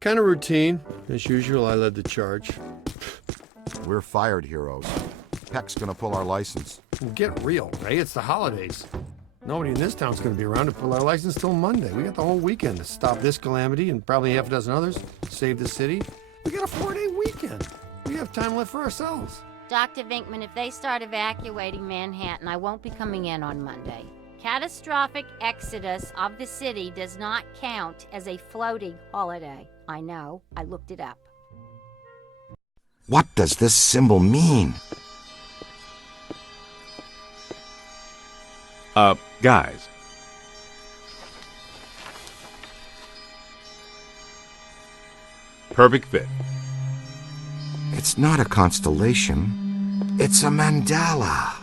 Kind of routine. As usual, I led the charge. We're fired heroes. Peck's gonna pull our license. Get real, Ray. It's the holidays. Nobody in this town's going to be around to pull our license till Monday. We got the whole weekend to stop this calamity and probably half a dozen others, save the city. We got a 4-day weekend. We have time left for ourselves. Dr. Vinkman, if they start evacuating Manhattan, I won't be coming in on Monday. Catastrophic exodus of the city does not count as a floating holiday. I know. I looked it up. What does this symbol mean? Guys. Perfect fit. It's not a constellation. It's a mandala.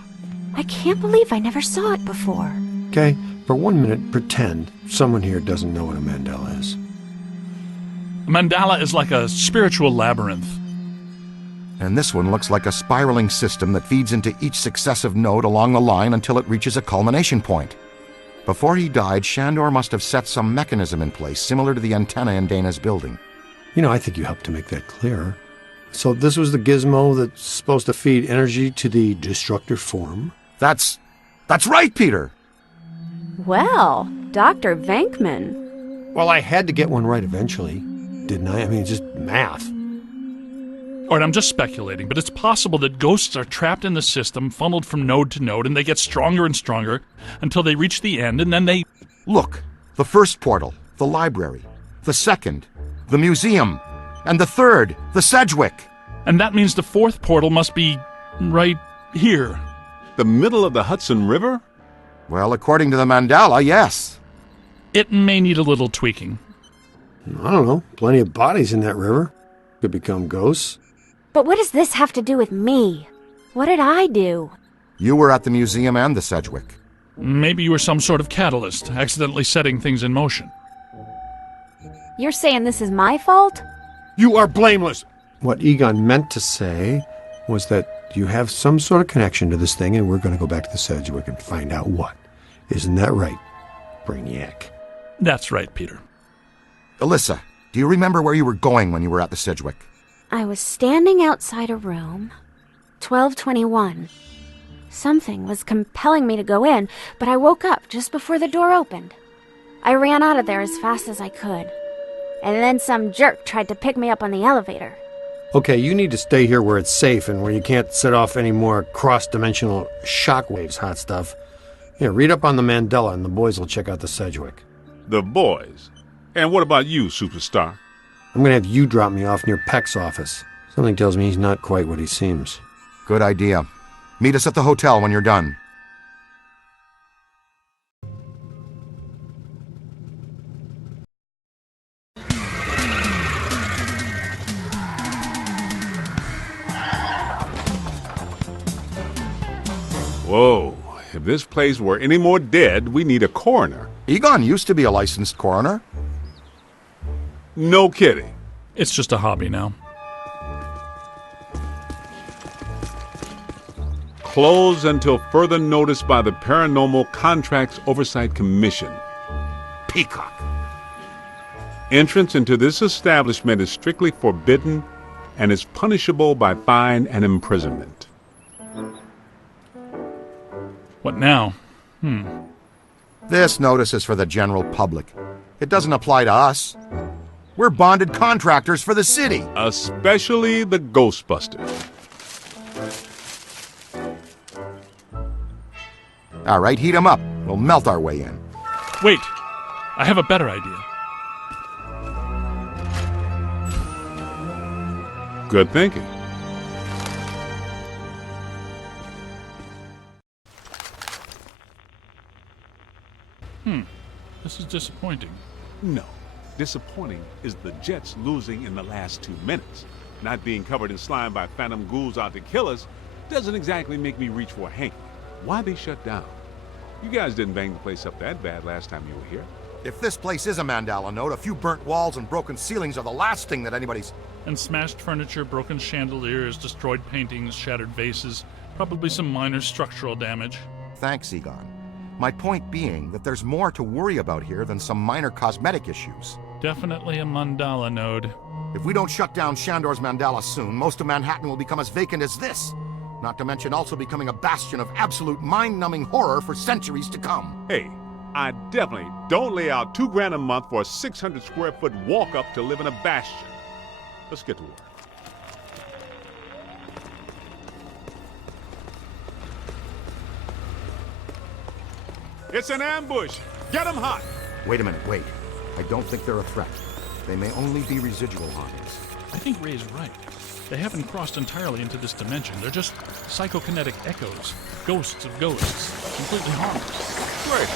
I can't believe I never saw it before. Okay, for 1 minute, pretend someone here doesn't know what a mandala is. A mandala is like a spiritual labyrinth. And this one looks like a spiraling system that feeds into each successive node along the line until it reaches a culmination point. Before he died, Shandor must have set some mechanism in place similar to the antenna in Dana's building. You know, I think you helped to make that clearer. So this was the gizmo that's supposed to feed energy to the destructor form? That's right, Peter! Well, Dr. Venkman. Well, I had to get one right eventually, didn't I? I mean, it's just math. All right, I'm just speculating, but it's possible that ghosts are trapped in the system, funneled from node to node, and they get stronger and stronger until they reach the end, and then they... Look, the first portal, the library. The second, the museum. And the third, the Sedgwick. And that means the fourth portal must be right here. The middle of the Hudson River? Well, according to the mandala, yes. It may need a little tweaking. I don't know. Plenty of bodies in that river. Could become ghosts. But what does this have to do with me? What did I do? You were at the museum and the Sedgwick. Maybe you were some sort of catalyst, accidentally setting things in motion. You're saying this is my fault? You are blameless! What Egon meant to say was that you have some sort of connection to this thing, and we're going to go back to the Sedgwick and find out what. Isn't that right, Brainiac? That's right, Peter. Alyssa, do you remember where you were going when you were at the Sedgwick? I was standing outside a room, 1221. Something was compelling me to go in, but I woke up just before the door opened. I ran out of there as fast as I could. And then some jerk tried to pick me up on the elevator. Okay, you need to stay here where it's safe and where you can't set off any more cross-dimensional shockwaves, hot stuff. Yeah, read up on the mandala and the boys will check out the Sedgwick. The boys. And what about you, superstar? I'm going to have you drop me off near Peck's office. Something tells me he's not quite what he seems. Good idea. Meet us at the hotel when you're done. Whoa. If this place were any more dead, we need a coroner. Egon used to be a licensed coroner. No kidding. It's just a hobby now. Closed until further notice by the Paranormal Contracts Oversight Commission. Peacock. Entrance into this establishment is strictly forbidden and is punishable by fine and imprisonment. What now? This notice is for the general public. It doesn't apply to us. We're bonded contractors for the city. Especially the Ghostbusters. All right, heat 'em up. We'll melt our way in. Wait, I have a better idea. Good thinking. This is disappointing. No. Disappointing is the Jets losing in the last 2 minutes. Not being covered in slime by phantom ghouls out to kill us doesn't exactly make me reach for a hanky. Why they shut down? You guys didn't bang the place up that bad last time you were here. If this place is a mandala node, a few burnt walls and broken ceilings are the last thing that anybody's... And smashed furniture, broken chandeliers, destroyed paintings, shattered vases, probably some minor structural damage. Thanks, Egon. My point being that there's more to worry about here than some minor cosmetic issues. Definitely a mandala node. If we don't shut down Shandor's mandala soon, most of Manhattan will become as vacant as this. Not to mention also becoming a bastion of absolute mind-numbing horror for centuries to come. Hey, I definitely don't lay out $2 grand a month for a 600 square foot walk-up to live in a bastion. Let's get to work. It's an ambush! Get them hot! Wait a minute, wait. I don't think they're a threat. They may only be residual harms. I think Ray's right. They haven't crossed entirely into this dimension. They're just psychokinetic echoes, ghosts of ghosts, completely harmless. Great.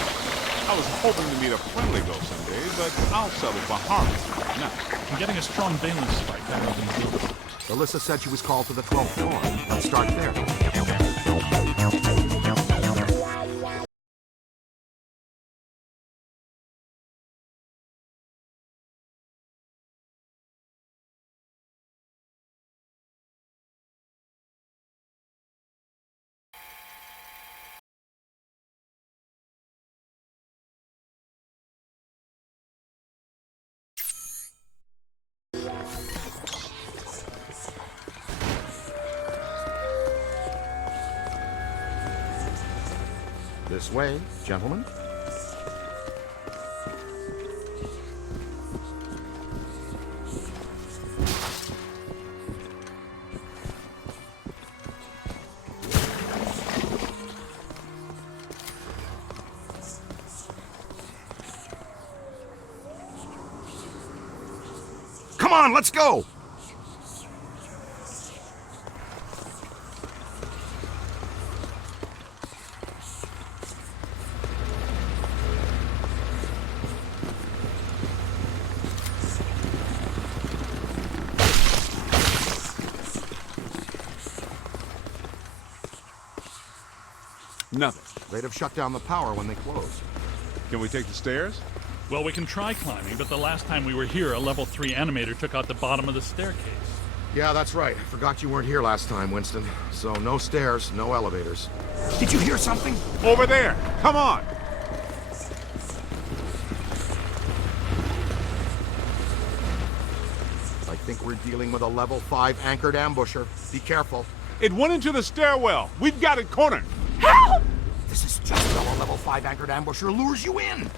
I was hoping to meet a friendly ghost someday, but I'll settle for harmless. Now, I'm getting a strong valence spike out of the building. Alyssa said she was called to the 12th floor. Let's start there. This way, gentlemen. Come on, let's go! Nothing. They'd have shut down the power when they closed. Can we take the stairs? Well, we can try climbing, but the last time we were here, a level 3 animator took out the bottom of the staircase. Yeah, that's right. I forgot you weren't here last time, Winston. So no stairs, no elevators. Did you hear something? Over there! Come on! I think we're dealing with a level 5 anchored ambusher. Be careful. It went into the stairwell. We've got it cornered. This is just how a level 5 anchored ambusher lures you in.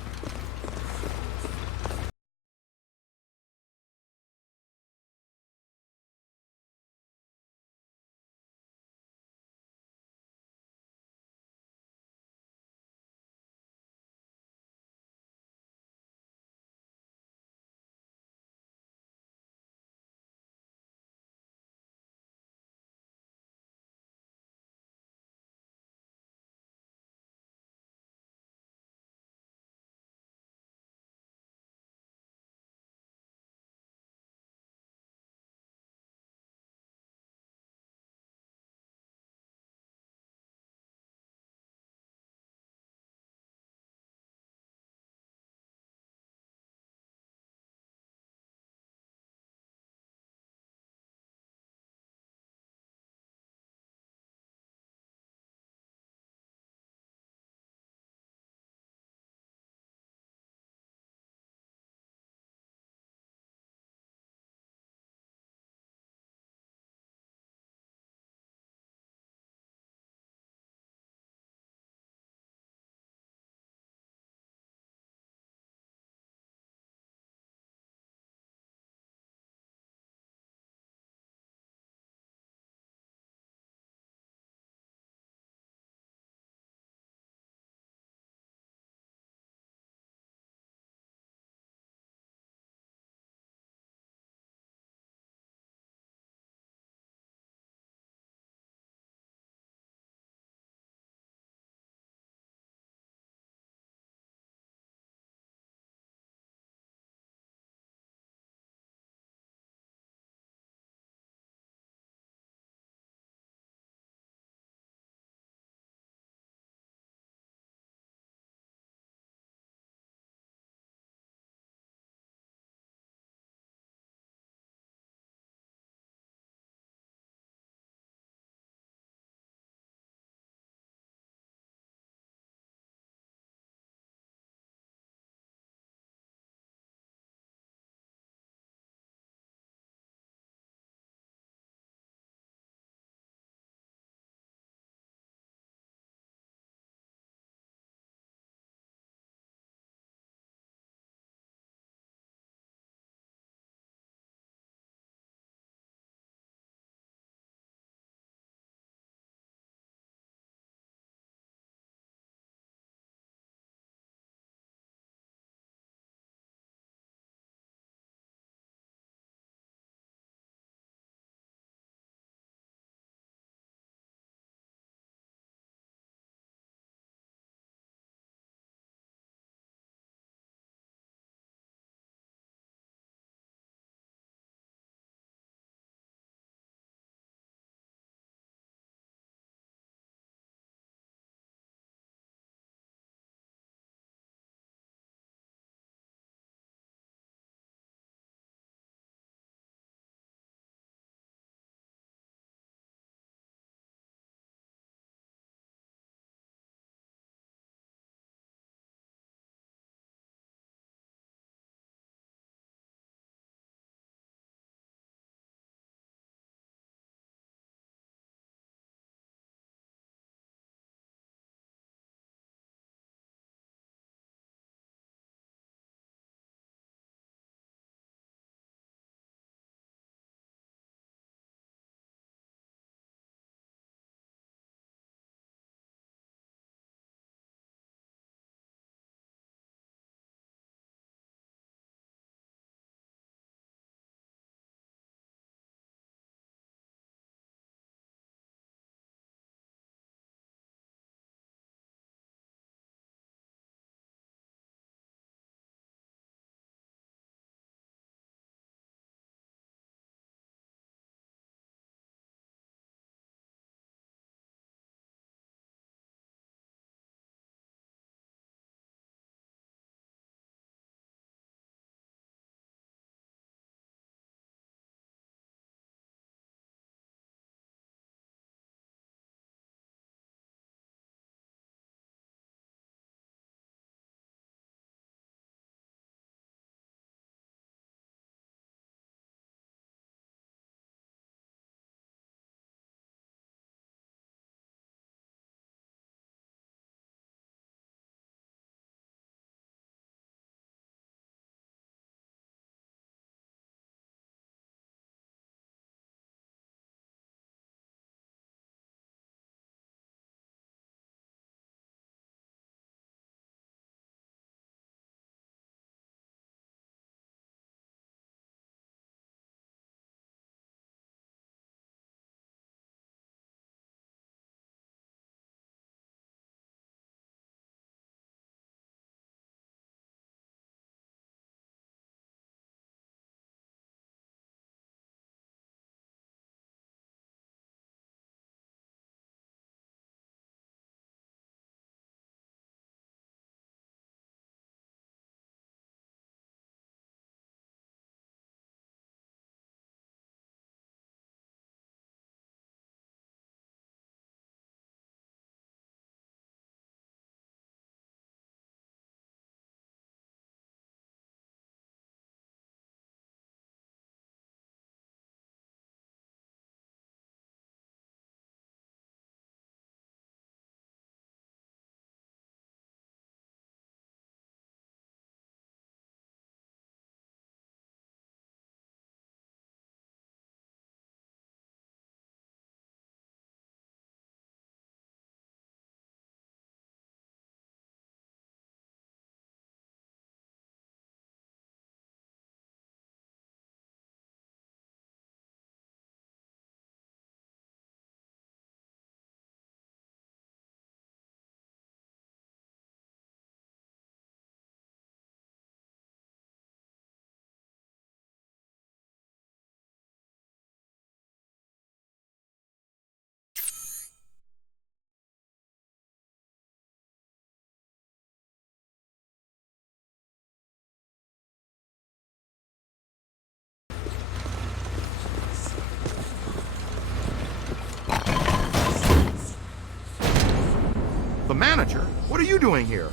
The manager? What are you doing here?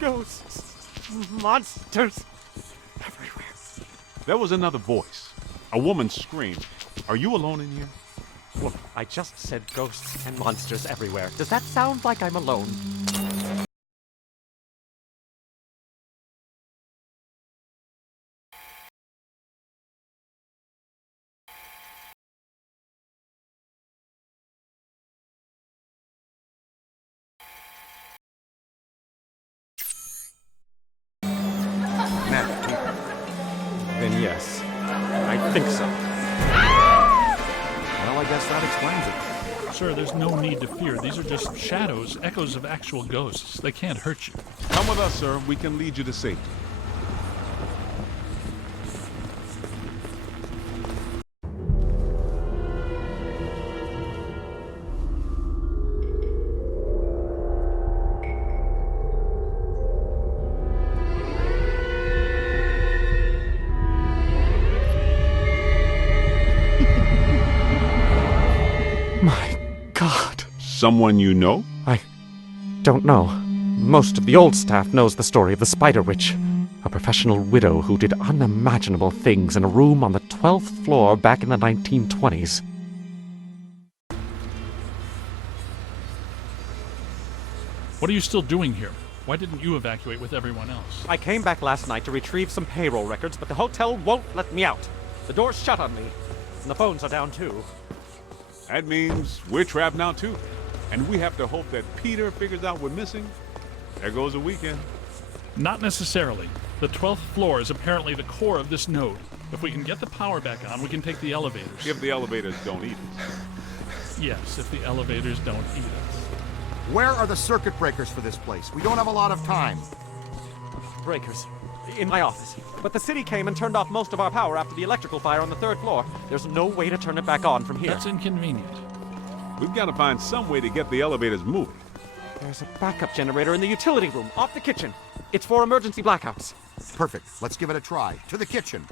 Ghosts, monsters, everywhere. There was another voice. A woman screamed. Are you alone in here? Look, I just said ghosts and monsters everywhere. Does that sound like I'm alone? Magic people. Then yes, I think so. Well, I guess that explains it. Sir, there's no need to fear. These are just shadows, echoes of actual ghosts. They can't hurt you. Come with us, sir. We can lead you to safety. My God. Someone you know? I don't know. Most of the old staff knows the story of the Spider Witch, a professional widow who did unimaginable things in a room on the 12th floor back in the 1920s. What are you still doing here? Why didn't you evacuate with everyone else? I came back last night to retrieve some payroll records, but the hotel won't let me out. The door's shut on me, and the phones are down too. That means we're trapped now, too. And we have to hope that Peter figures out we're missing. There goes a weekend. Not necessarily. The 12th floor is apparently the core of this node. If we can get the power back on, we can take the elevators. If the elevators don't eat us. Yes, if the elevators don't eat us. Where are the circuit breakers for this place? We don't have a lot of time. Breakers. In my office. But the city came and turned off most of our power after the electrical fire on the 3rd floor. There's no way to turn it back on from here. That's inconvenient. We've got to find some way to get the elevators moving. There's a backup generator in the utility room, off the kitchen. It's for emergency blackouts. Perfect. Let's give it a try. To the kitchen.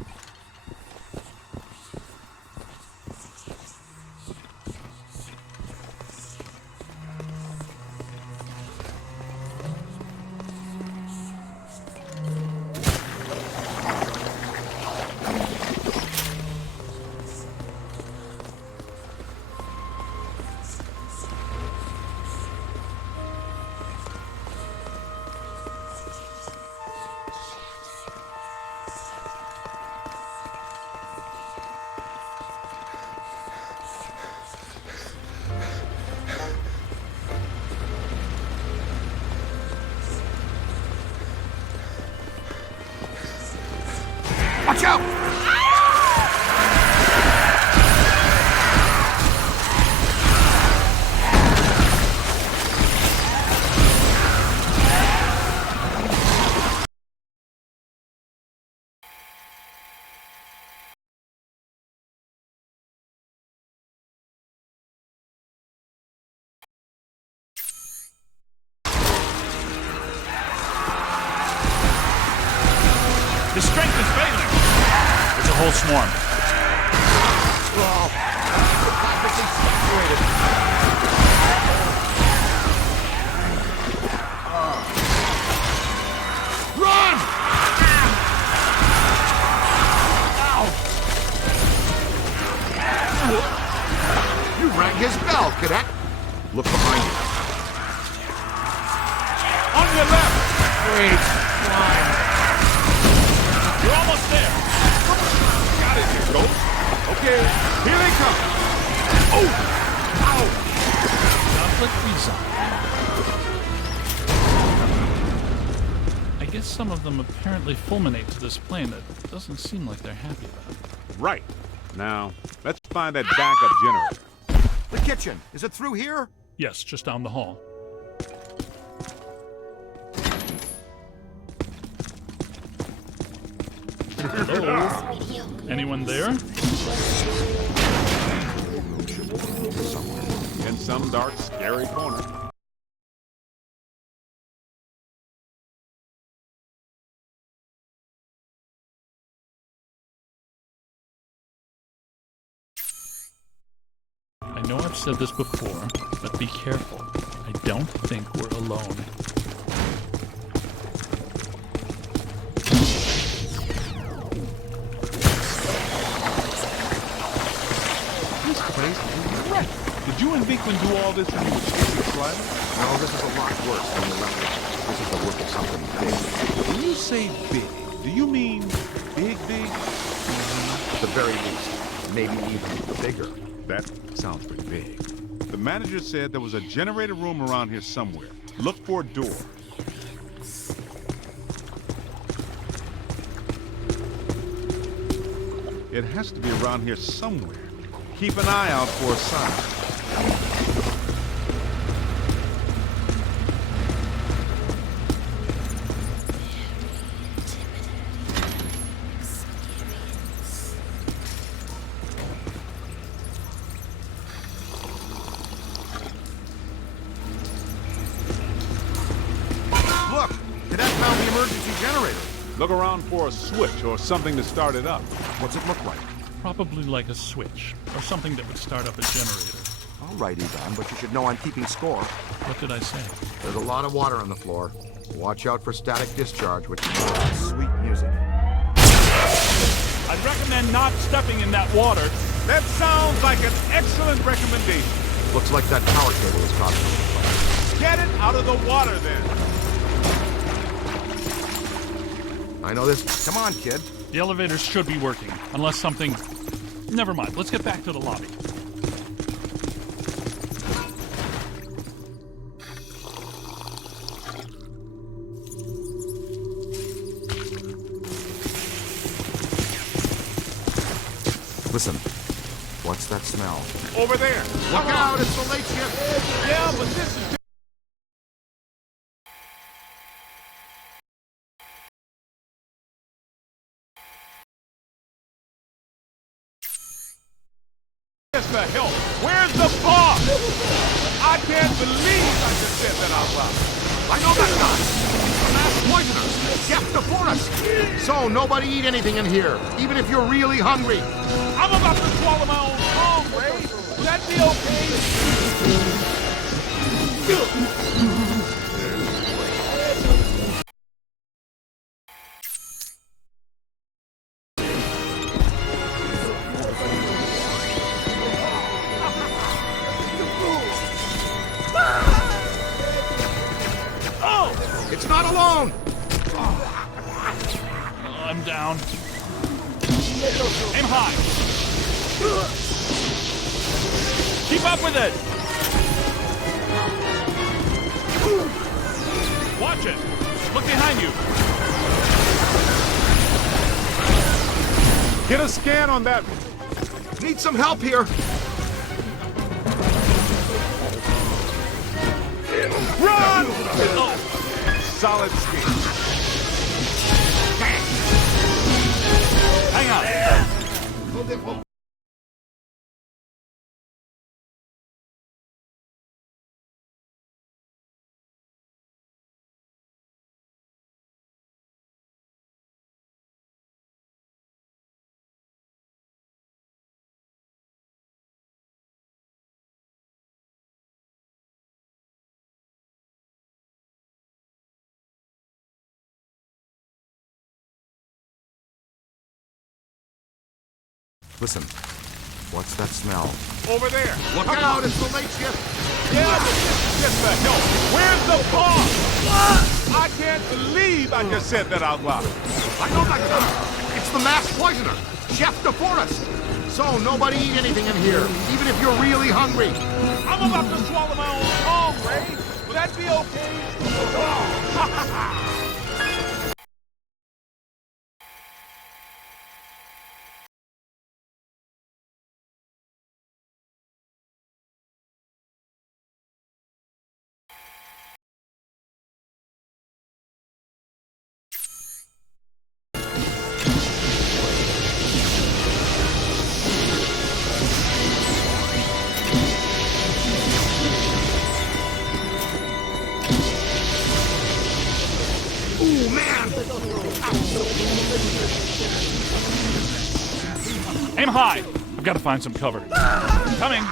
Watch out! His strength is failing! There's a whole swarm. Run! You rang his bell, cadet. Look behind you. On your left! Wait. Fine. You're almost there! Got it, you ghost. Okay, here they come. Oh! Ow! Conflict resolved. I guess some of them apparently fulminate to this plane. That doesn't seem like they're happy about it. Right. Now, let's find that backup generator. The kitchen. Is it through here? Yes, just down the hall. Hello? Anyone there? In some dark, scary corner. I know I've said this before, but be careful. I don't think we're alone. This place is wrecked. Did you and Beekman do all this when you were chasing Slider? No, this is a lot worse than the rest of it. This is the work of something big. When you say big, do you mean big, big? At the very least, maybe even bigger. That sounds pretty big. The manager said there was a generator room around here somewhere. Look for a door. It has to be around here somewhere. Keep an eye out for a sign. Look! Cadet found the emergency generator. Look around for a switch or something to start it up. What's it look like? Probably like a switch, or something that would start up a generator. All right, Egon, but you should know I'm keeping score. What did I say? There's a lot of water on the floor. Watch out for static discharge, which is sweet music. I'd recommend not stepping in that water. That sounds like an excellent recommendation. Looks like that power cable is causing the fire. Get it out of the water then. I know this. Come on, kid. The elevators should be working, unless something... Never mind, let's get back to the lobby. Listen. What's that smell? Over there. Look out! It's the late shift! Yeah, but this is just the help. Where's the boss? I can't believe I just said that out loud. I know that guy! The mass poisoner! Chef before us! So, nobody eat anything in here, even if you're really hungry. I'm about to swallow my own tongue, Ray. Would that be okay? It's not alone! I'm down. Aim high. Keep up with it. Watch it. Look behind you. Get a scan on that one. Need some help here. Run! Oh. Solid skin. Hang on. Listen. What's that smell? Over there. Look out! It's the late shift! Yeah, but this is just the help. Where's the boss? I can't believe I just said that out loud. I know that guy! It's the mass poisoner! Chef before us! So, nobody eat anything in here, even if you're really hungry. I'm about to swallow my own tongue, Ray. Would that be okay? Ooh, man! Aim high. I've got to find some cover. Coming.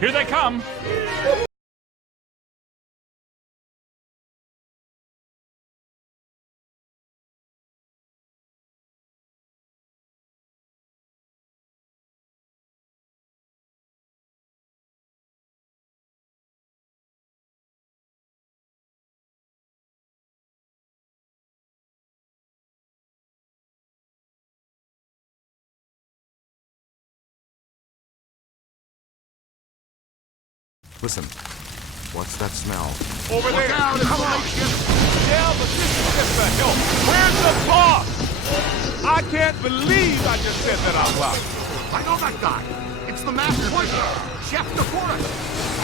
Here they come. Listen, what's that smell? Over there! Come on! Yeah, but this is just the help. Where's the boss? I can't believe I just said that out loud. I know that guy. It's the master poisoner, Chef DeForest.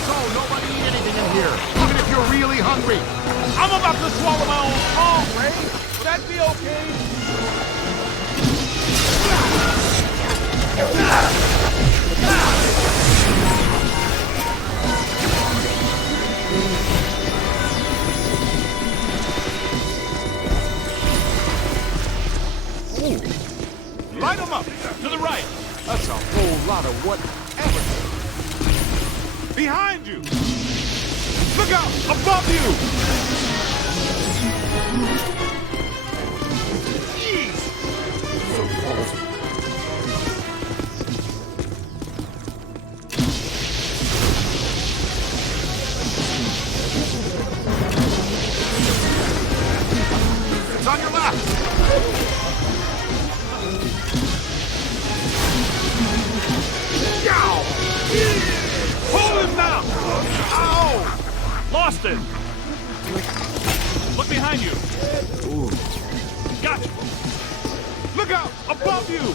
So nobody eat anything in here, even if you're really hungry. I'm about to swallow my own tongue, Ray. Will that be okay? Light them up! To the right! That's a whole lot of whatever. Behind you! Look out! Above you! It's on your left. Hold him now! Ow! Lost it! Look behind you! Ooh. Gotcha! Look out! Above you!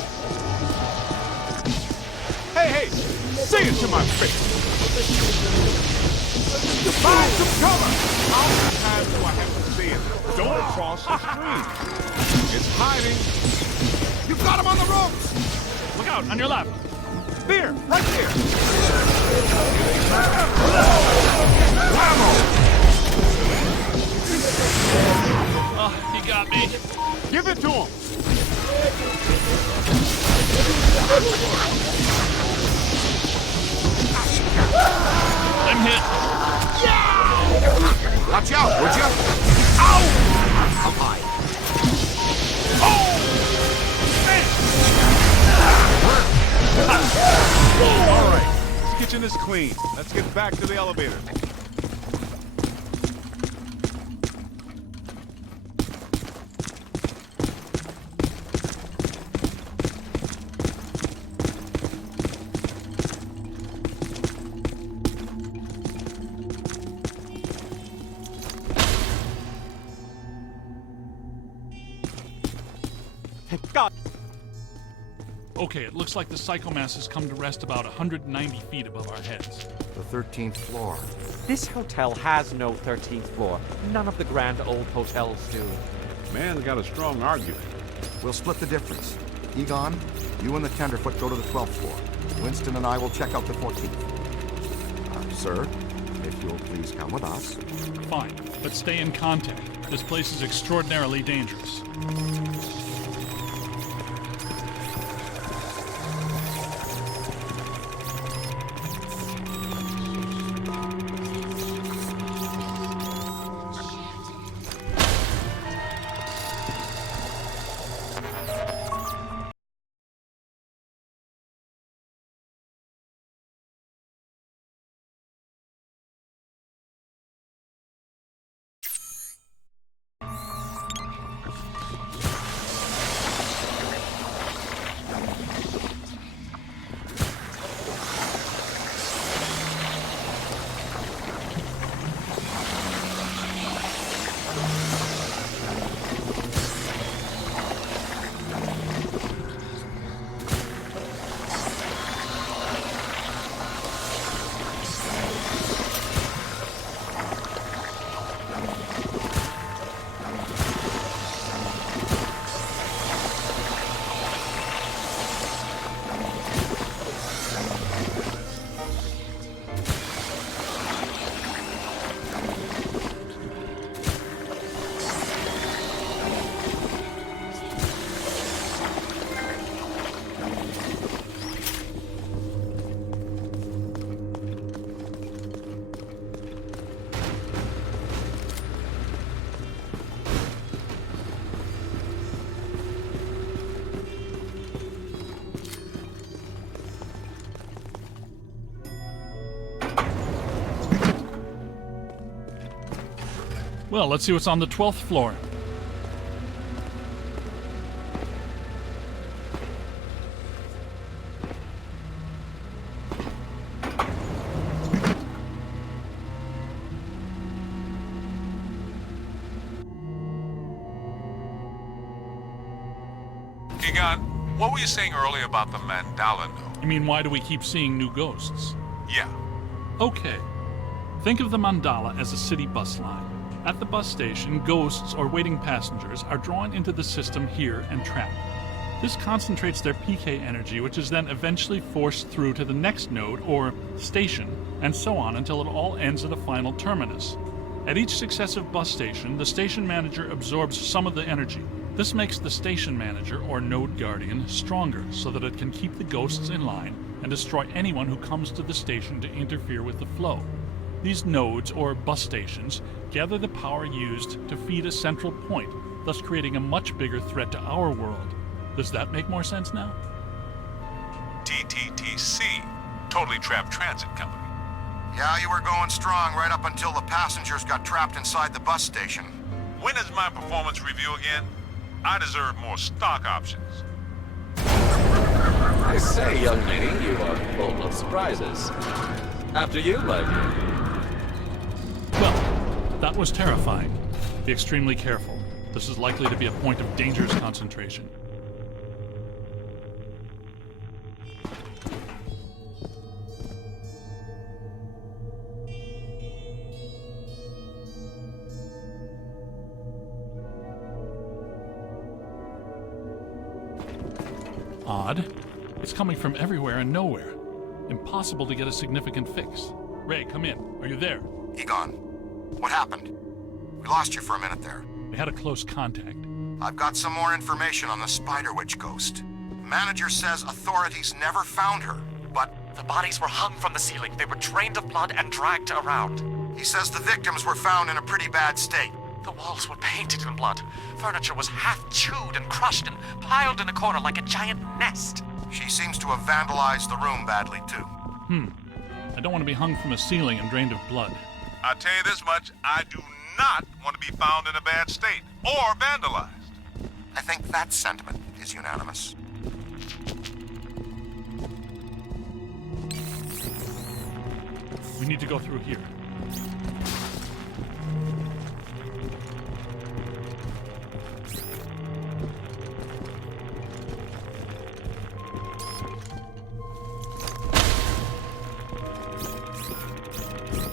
Hey! Say it to my face! Find some cover! How many times do I have to say it? Don't cross the stream! It's hiding! You've got him on the ropes! Look out, on your left! There! Right there! Oh, he got me. Give it to him! I'm hit. Watch out, would you? Ow! Up high. All right, this kitchen is clean. Let's get back to the elevator. Okay, it looks like the psychomass has come to rest about 190 feet above our heads. The 13th floor. This hotel has no 13th floor. None of the grand old hotels do. Man's got a strong argument. We'll split the difference. Egon, you and the tenderfoot go to the 12th floor. Winston and I will check out the 14th. Sir, if you'll please come with us. Fine, but stay in contact. This place is extraordinarily dangerous. Well, let's see what's on the 12th floor. Egon, what were you saying earlier about the mandala node? You mean, why do we keep seeing new ghosts? Yeah. Okay. Think of the mandala as a city bus line. At the bus station, ghosts or waiting passengers are drawn into the system here and trapped. This concentrates their PK energy, which is then eventually forced through to the next node or station, and so on until it all ends at a final terminus. At each successive bus station, the station manager absorbs some of the energy. This makes the station manager, or node guardian, stronger so that it can keep the ghosts in line and destroy anyone who comes to the station to interfere with the flow. These nodes, or bus stations, gather the power used to feed a central point, thus creating a much bigger threat to our world. Does that make more sense now? TTTC, Totally Trapped Transit Company. Yeah, you were going strong right up until the passengers got trapped inside the bus station. When is my performance review again? I deserve more stock options. I say, young lady, you are full of surprises. After you, my dear. Well, that was terrifying. Be extremely careful. This is likely to be a point of dangerous concentration. Odd. It's coming from everywhere and nowhere. Impossible to get a significant fix. Ray, come in. Are you there? Egon, what happened? We lost you for a minute there. We had a close contact. I've got some more information on the Spider Witch ghost. Manager says authorities never found her, but The bodies were hung from the ceiling. They were drained of blood and dragged around. he says the victims were found in a pretty bad state. The walls were painted in blood. Furniture was half chewed and crushed and piled in a corner like a giant nest. She seems to have vandalized the room badly, too. I don't want to be hung from a ceiling and drained of blood. I'll tell you this much, I do not want to be found in a bad state or vandalized. I think that sentiment is unanimous. We need to go through here.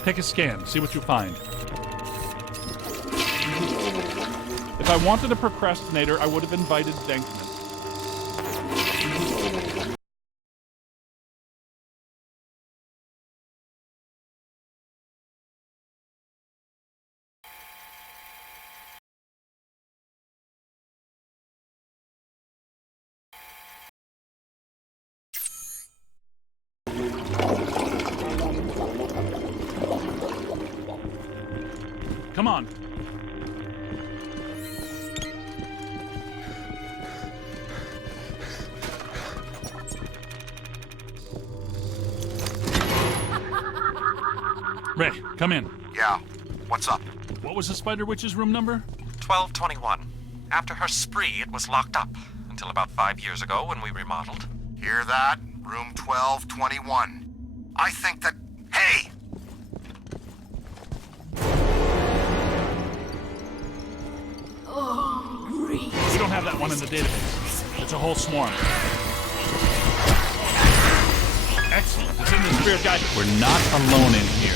Take a scan, see what you find. If I wanted a procrastinator, I would have invited Denkman. Come on. Ray, come in. Yeah, what's up? What was the Spider Witch's room number? 1221. After her spree, it was locked up. Until about 5 years ago when we remodeled. Hear that? Room 1221. I think that... Hey! We don't have that one in the database. It's a whole swarm. Excellent. It's in the spirit guide. We're not alone in here.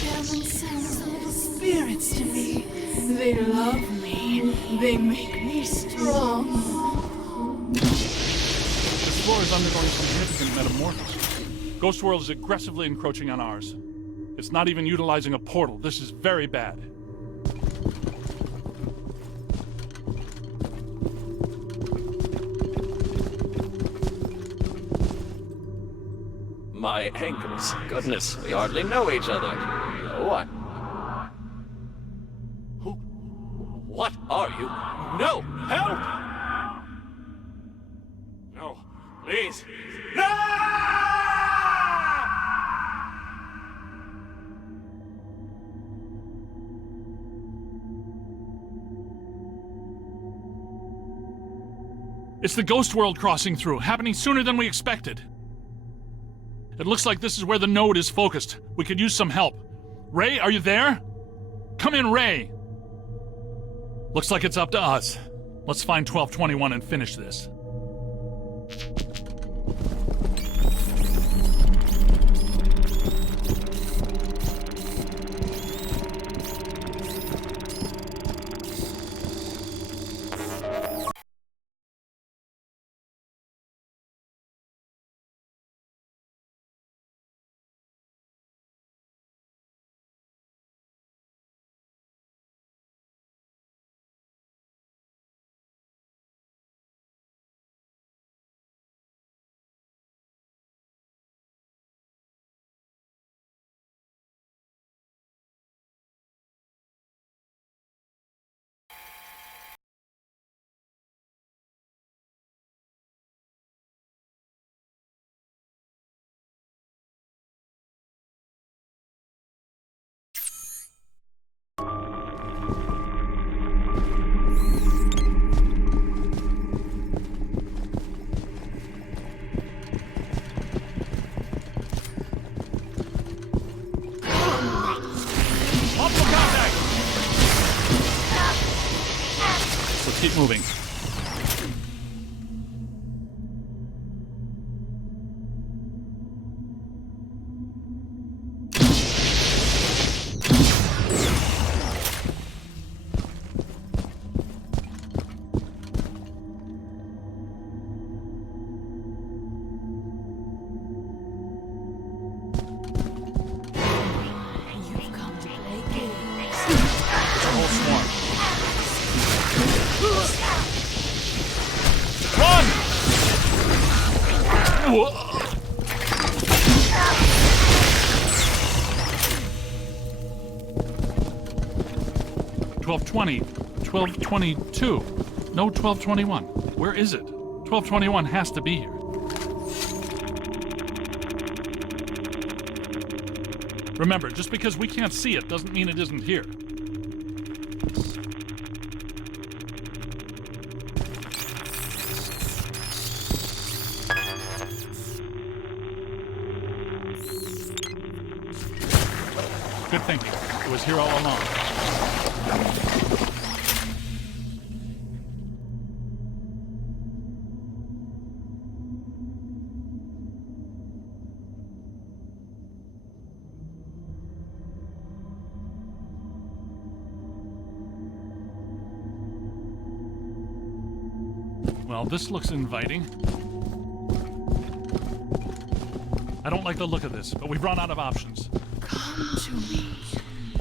Chairman sends little spirits to me. They love me. They make me strong. This floor is undergoing significant metamorphosis. Ghost World is aggressively encroaching on ours. It's not even utilizing a portal. This is very bad. My ankles. Goodness, we hardly know each other. What? Who? What are you? No! Help! No, please. No! It's the ghost world crossing through, happening sooner than we expected. It looks like this is where the node is focused. We could use some help. Ray, are you there? Come in, Ray! Looks like it's up to us. Let's find 1221 and finish this. Let's keep moving. You've come to play games. It's a whole swarm. Run! Whoa. 1220, 1222. No 1221. Where is it? 1221 has to be here. Remember, just because we can't see it doesn't mean it isn't here. Good thinking. It was here all along. Well, this looks inviting. I don't like the look of this, but we've run out of options. Come to me,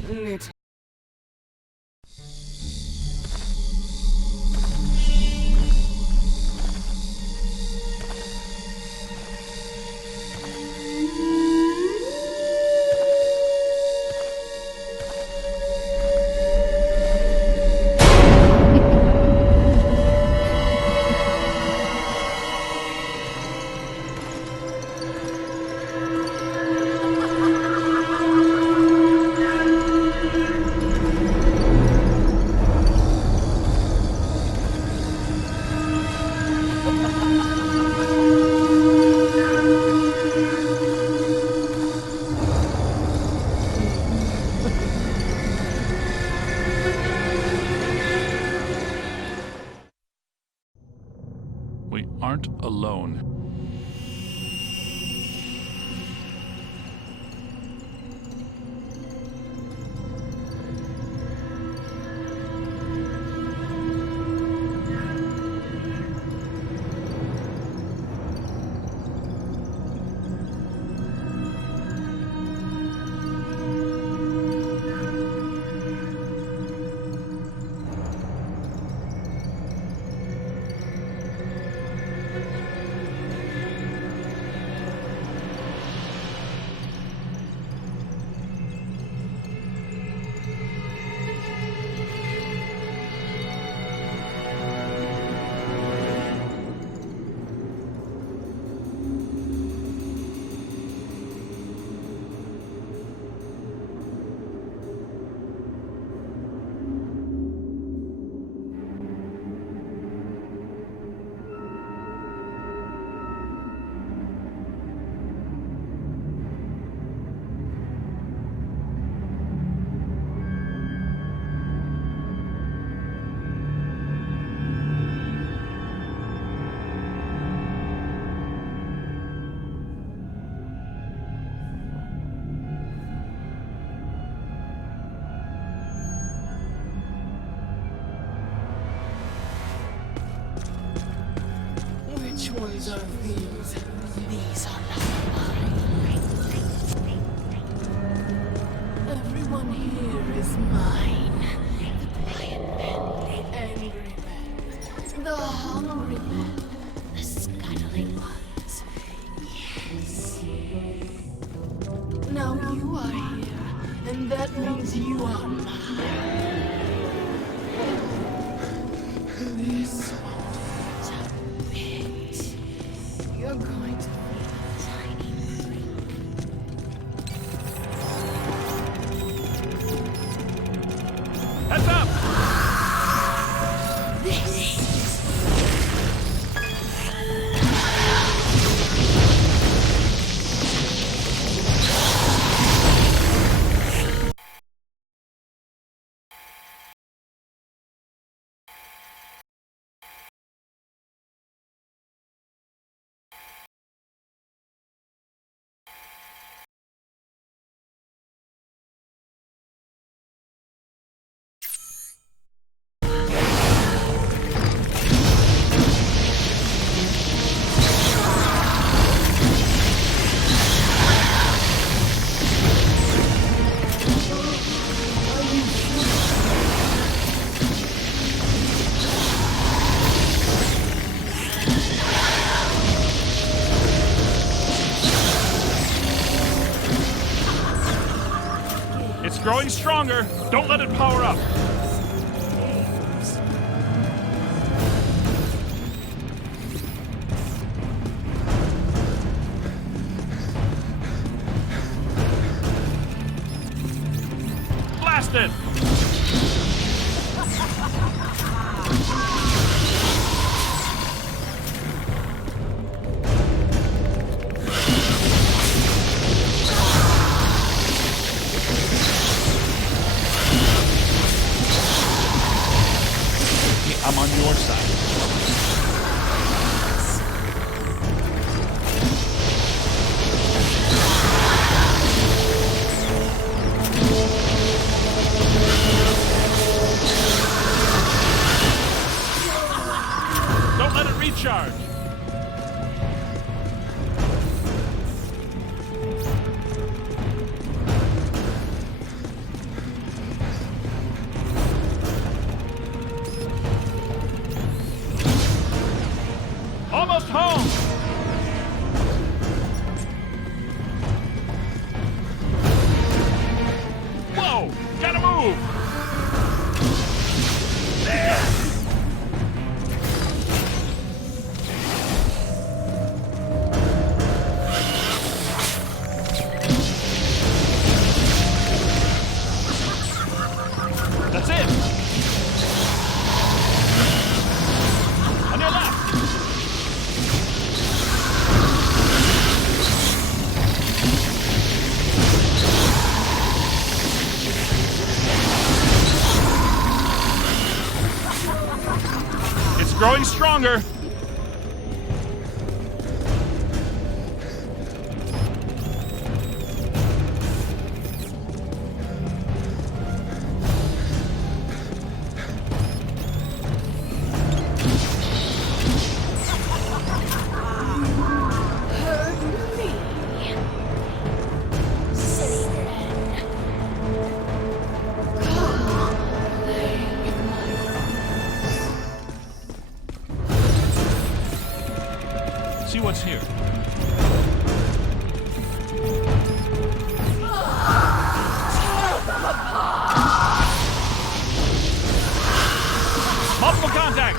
little. We aren't alone. These are things. These are not mine. Everyone here is mine. The quiet men, the angry men, the hungry men, the scuttling ones. Yes. Now you are here, and that means you are mine. This is a bit. You're going to feel a tiny Heads up! It's growing stronger. Don't let it power up. Blast it! I'm on your side. Don't let it recharge. Almost home! Whoa! Gotta move! There! That's it! On your left! It's growing stronger. See what's here. Multiple contact!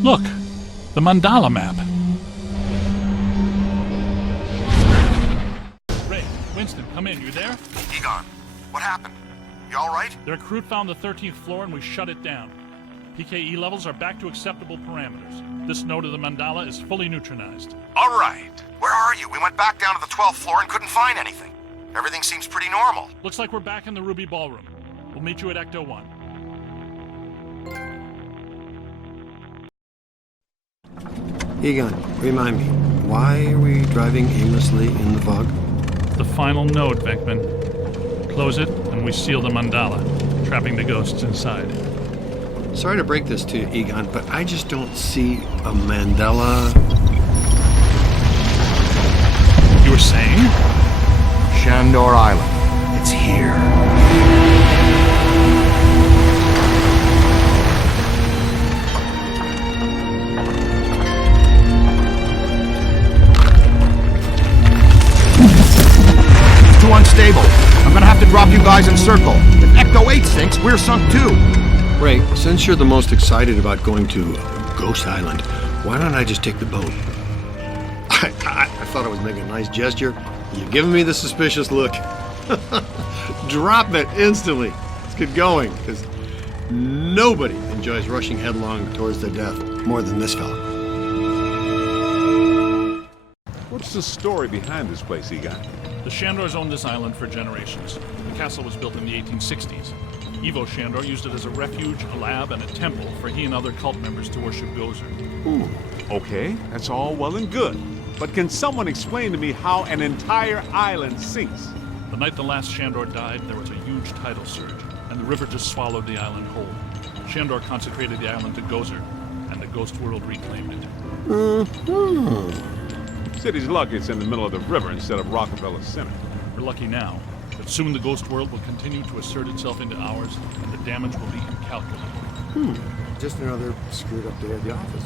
Look, the mandala map. Winston, come in. You there? Egon, what happened? You all right? The recruit found the 13th floor and we shut it down. PKE levels are back to acceptable parameters. This node of the mandala is fully neutralized. All right. Where are you? We went back down to the 12th floor and couldn't find anything. Everything seems pretty normal. Looks like we're back in the Ruby Ballroom. We'll meet you at Ecto 1. Egon, remind me, why are we driving aimlessly in the fog? The final node, Beckman. Close it, and we seal the mandala, trapping the ghosts inside. Sorry to break this to you, Egon, but I just don't see a mandala. You were saying? Shandor Island. It's here. Too unstable. I'm gonna have to drop you guys in circle. If Ecto 8 sinks, we're sunk too. Ray, since you're the most excited about going to Ghost Island, why don't I just take the boat? I thought I was making a nice gesture. You're giving me the suspicious look. Drop it instantly. Let's get going, because nobody enjoys rushing headlong towards their death more than this fella. What's the story behind this place, Egon? The Shandors owned this island for generations. The castle was built in the 1860s. Evo Shandor used it as a refuge, a lab, and a temple for he and other cult members to worship Gozer. Ooh, okay, that's all well and good. But can someone explain to me how an entire island sinks? The night the last Shandor died, there was a huge tidal surge, and the river just swallowed the island whole. Shandor consecrated the island to Gozer, and the ghost world reclaimed it. City's lucky it's in the middle of the river instead of Rockefeller Center. We're lucky now, but soon the ghost world will continue to assert itself into ours, and the damage will be incalculable. Just another screwed up day at the office.